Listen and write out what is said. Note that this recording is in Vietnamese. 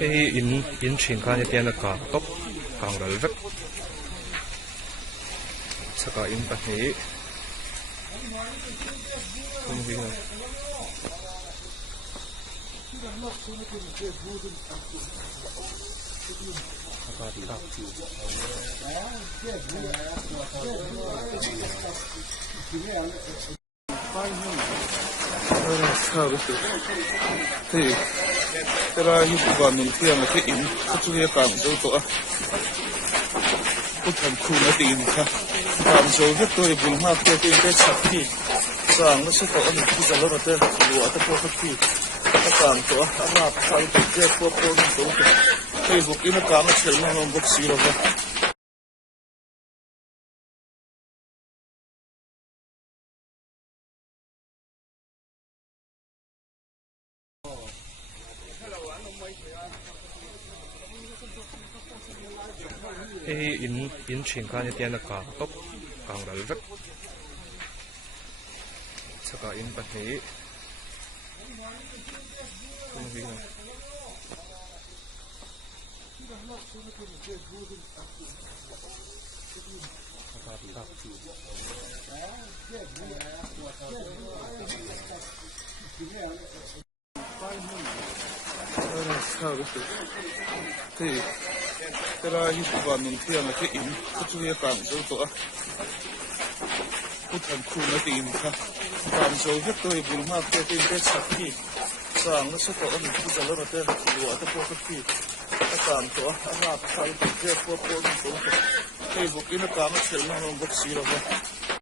cái in chuyển cái này tiền là cả tóc càng đỡ vất sẽ cả in bát này không gì nữa các đi đọc thì cái là những con mình thiêng là cái in cái chú ý cảm dấu tỏa cái thằng khu nó tìm ha cảm dấu hết tôi vùng hoa kia tìm cái sạch thì sáng nó sẽ có những cái giờ nó tên lúa cái phố thì cái cảm tỏa anh làm phải cái cái phố phố nó tụi cái vùng kia nó cảm nó chịu nó không bốc xí đâu ha cái in chuyển cái này tiền là cả tóc càng đỡ vất sẽ cả in bát này không gì nữa các đi đọc thì cái là những con mình thiêng là cái in cái chú ý cảm dấu tỏa cái thằng khu nó tìm ha cảm dấu hết tôi vùng hoa kia tìm cái sạch thì sáng nó sẽ có những cái giờ nó tên lúa cái phố thì cái cảm tỏa anh làm phải cái phố phố nó tụi cái vùng kia nó cảm nó chịu nó không bốc xí đâu ha